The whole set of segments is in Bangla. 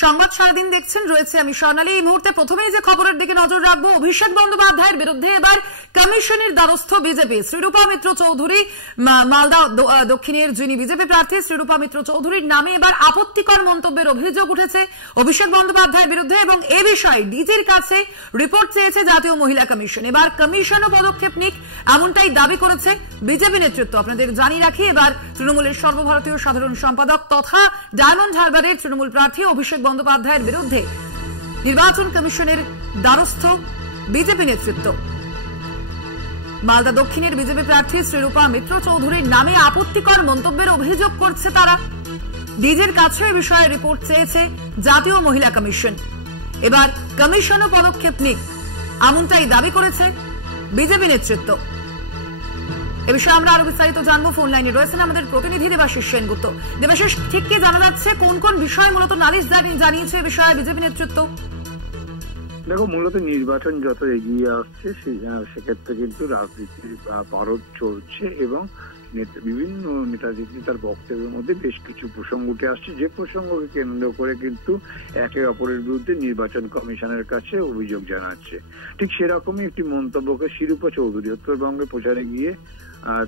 সংবাদ সারাদিন দেখছেন, রয়েছে আমি স্বর্ণালী। এই মুহূর্তে প্রথমেই যে খবরের দিকে নজর রাখবো, অভিষেক বন্দ্যোপাধ্যায়ের বিরুদ্ধে এবার কমিশনের দ্বারস্থ বিজেপি। শ্রীরূপা মিত্র চৌধুরী, মালদা দক্ষিণের যিনি বিজেপি প্রার্থী, শ্রীরূপা মিত্র চৌধুরীর নামে এবার আপত্তিকর মন্তব্যের অভিযোগ উঠেছে অভিষেক বন্দ্যোপাধ্যায়ের বিরুদ্ধে, এবং এ বিষয়ে ডিজির কাছে রিপোর্ট চেয়েছে জাতীয় মহিলা কমিশন। এবার কমিশনও পদক্ষেপ নিক, এমনটাই দাবি করেছে বিজেপি নেতৃত্ব। আপনাদের জানিয়ে রাখি, এবার তৃণমূলের সর্বভারতীয় সাধারণ সম্পাদক তথা ডায়মন্ড হারবারের তৃণমূল প্রার্থী অভিষেক বন্দ্যোপাধ্যায়ের বিরুদ্ধে নির্বাচন কমিশনের দ্বারস্থ বিজেপি নেতৃত্ব। মালদা দক্ষিণের বিজেপি প্রার্থী শ্রীরূপা মিত্র চৌধুরীর নামে আপত্তিকর মন্তব্যের অভিযোগ করছে তারা। ডিজির কাছে এই বিষয়ে রিপোর্ট চেয়েছে জাতীয় মহিলা কমিশন। এবার কমিশনও পদক্ষেপ নিক, এমনটাই দাবি করেছে বিজেপি নেতৃত্ব। এ বিষয়ে আমরা আরো বিস্তারিত জানবো। ফোন লাইনে রয়েছেন আমাদের প্রতিনিধি দেবাশিস সেনগুপ্ত। দেবাশিস, ঠিক কি জানা যাচ্ছে কোন কোন বিষয় মূলত নালিশ জানিয়েছে এ বিষয়ে বিজেপি নেতৃত্ব? দেখো, মূলত নির্বাচন যত এগিয়ে আসছে সেক্ষেত্রে কিন্তু রাজনীতির পারদ চলছে এবং বিভিন্ন নেতার বক্তব্যের মধ্যে বেশ কিছু প্রসঙ্গ উঠে আসছে, যে প্রসঙ্গকে কেন্দ্র করে কিন্তু একে অপরের বিরুদ্ধে নির্বাচন কমিশনের কাছে অভিযোগ জানাচ্ছে। ঠিক সেরকমই একটি মন্তব্যকে শ্রীরূপা চৌধুরী উত্তরবঙ্গে প্রচারে গিয়ে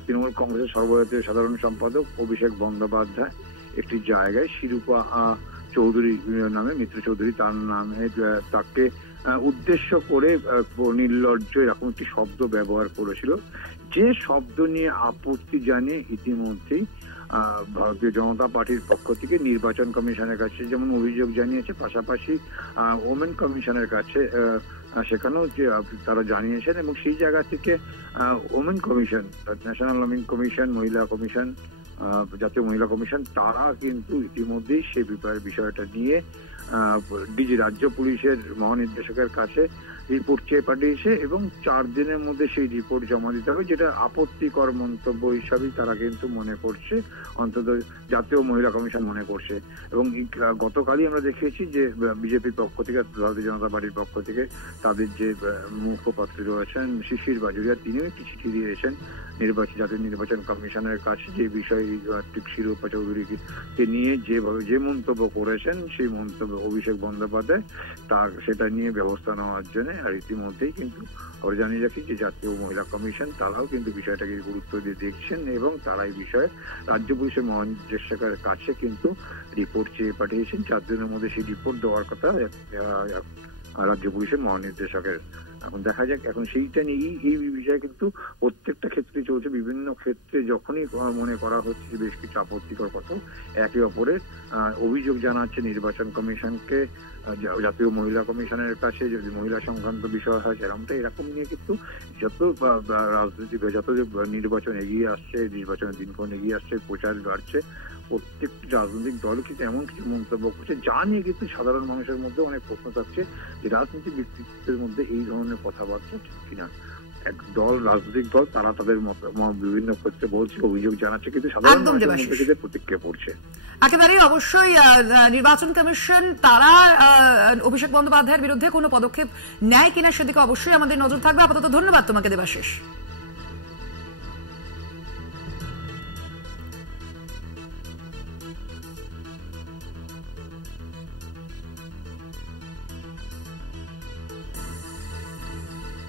তৃণমূল কংগ্রেসের সর্বভারতীয় সাধারণ সম্পাদক অভিষেক বন্দ্যোপাধ্যায় একটি জায়গায় শ্রীরূপা চৌধুরী নামে, মিত্র চৌধুরী তার নামে, তাকে উদ্দেশ্য করে নির্লজ্জ এরকম একটি শব্দ ব্যবহার করেছিল, যে শব্দ নিয়ে আপত্তি জানিয়ে ইতিমধ্যেই ভারতীয় জনতা পার্টির পক্ষ থেকে নির্বাচন কমিশনের কাছে যেমন অভিযোগ জানিয়েছে, পাশাপাশি ওমেন কমিশনের কাছে সেখানেও তারা জানিয়েছেন। এবং সেই জায়গা থেকে women commission, national women commission, মহিলা কমিশন, জাতীয় মহিলা কমিশন, তারা কিন্তু ইতিমধ্যেই সেই বিষয়টা নিয়ে ডিজি রাজ্য পুলিশের মহানির্দেশকের কাছে রিপোর্ট চেয়ে পাঠিয়েছে এবং 4 দিনের মধ্যে সেই রিপোর্ট জমা দিতে হবে, যেটা আপত্তিকর মন্তব্য হিসাবেই তারা কিন্তু মনে করছে, অন্তত জাতীয় মহিলা কমিশন মনে করছে। এবং গতকালই আমরা দেখেছি যে বিজেপির পক্ষ থেকে, ভারতীয় জনতা পার্টির পক্ষ থেকে তাদের যে মুখপাত্র রয়েছেন শিশির বাজুরিয়া, তিনিও একটি চিঠি দিয়েছেন জাতীয় নির্বাচন কমিশনের কাছে, যে বিষয়ে ঠিক শ্রীরূপা চৌধুরীকে নিয়ে যে মন্তব্য করেছেন সেই মন্তব্য অভিষেক বন্দ্যোপাধ্যায় সেটা নিয়ে ব্যবস্থা নেওয়ার জন্য। আর ইতিমধ্যেই কিন্তু আমরা জানিয়ে রাখি যে জাতীয় মহিলা কমিশন তারাও কিন্তু বিষয়টাকে গুরুত্ব দিয়ে দেখছেন এবং তারা এই বিষয়ে রাজ্য পুলিশের মহানির্দেশকের কাছে কিন্তু রিপোর্ট চেয়ে পাঠিয়েছেন। 4 দিনের মধ্যে সেই রিপোর্ট দেওয়ার কথা রাজ্য পুলিশের মহানির্দেশকের। এখন দেখা যাক, এখন সেইটা নিয়ে এই বিষয়ে কিন্তু প্রত্যেকটা ক্ষেত্রে চলছে। বিভিন্ন ক্ষেত্রে যখনই মনে করা হচ্ছে যে বেশ কিছু আপত্তিকর কথা, একে অপরের অভিযোগ জানাচ্ছে নির্বাচন কমিশনকে, জাতীয় মহিলা কমিশনের কাছে, যদি মহিলা সংক্রান্ত বিষয় হয় এরকম নিয়ে কিন্তু যত রাজনীতি, যত নির্বাচন এগিয়ে আসছে, নির্বাচনের দিনক্ষণ এগিয়ে আসছে, প্রচার বাড়ছে, প্রত্যেকটি রাজনৈতিক দল কিন্তু এমন কিছু মন্তব্য করছে যা নিয়ে কিন্তু সাধারণ মানুষের মধ্যে অনেক প্রশ্ন থাকছে যে রাজনৈতিক ব্যক্তিত্বের মধ্যে এই ধরনের কথাবার্তা ঠিক কিনা। এক দল, রাজনৈতিক দল, তারা তাদের বিভিন্ন ক্ষেত্রে বলছে, অভিযোগ জানাচ্ছে, কিন্তু সাধারণ মানুষের মধ্যে কিন্তু প্রতিক্রিয়া পড়ছে। একেবারে অবশ্যই নির্বাচন কমিশন তারা অভিষেক বন্দ্যোপাধ্যায়ের বিরুদ্ধে কোনো পদক্ষেপ নেয় কিনা সেদিকে অবশ্যই আমাদের নজর থাকবে। আপাতত ধন্যবাদ তোমাকে দেবাশিস।